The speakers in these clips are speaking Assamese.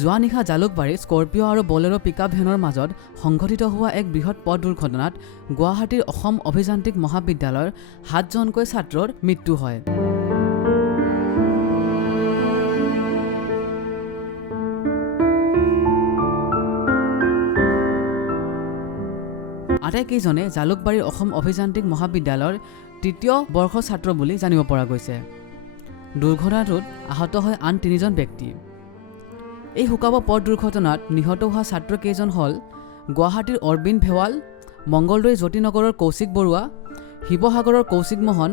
যোৱা নিশা জালুকবাৰীত স্কৰ্পিঅ' আৰু বলেৰো পিকআপ ভেনৰ মাজত সংঘটিত হোৱা এক বৃহৎ পথ দুৰ্ঘটনাত গুৱাহাটীৰ অসম অভিযান্ত্ৰিক মহাবিদ্যালয়ৰ 7জনকৈ ছাত্ৰৰ মৃত্যু হয়। আটাইকেইজনে জালুকবাৰীৰ অসম অভিযান্ত্ৰিক মহাবিদ্যালয়ৰ ৩য় বৰ্ষৰ ছাত্ৰ বুলি জানিব পৰা গৈছে। দুৰ্ঘটনাটোত আহত হয় আন 3জন ব্যক্তি। এই শোকাব পথ দুৰ্ঘটনাত নিহত হোৱা ছাত্ৰকেইজন হ'ল গুৱাহাটীৰ অৰবিন্দ ভেৱাল, মংগলদৈ জ্যোতিনগৰৰ কৌশিক বৰুৱা, শিৱসাগৰৰ কৌশিক মোহন,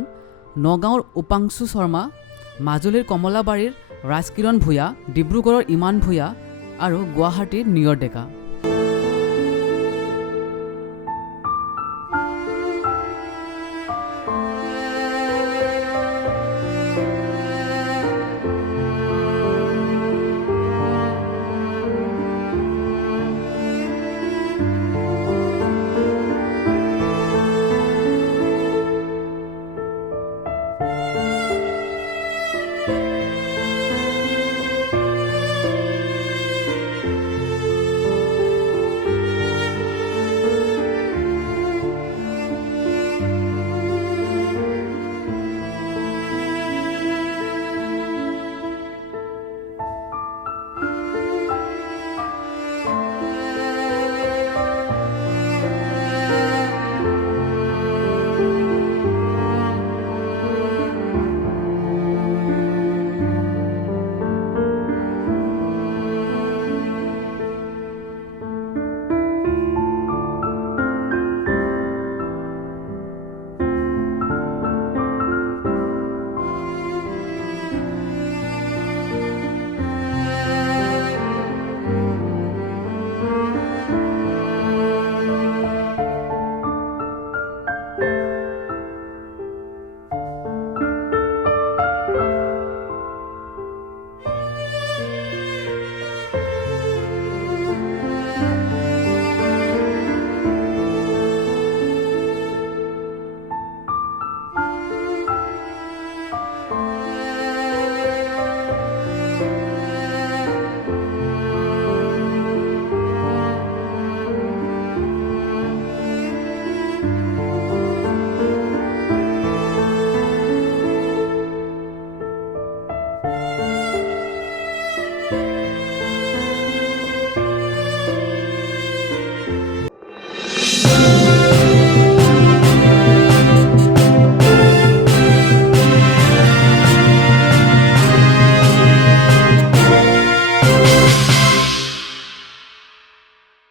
নগাঁৱৰ উপাংশু শৰ্মা, মাজুলীৰ কমলাবাৰীৰ ৰাজকিৰণ ভূঞা, ডিব্ৰুগড়ৰ ইমান ভূঞা আৰু গুৱাহাটীৰ নিয়ৰ ডেকা।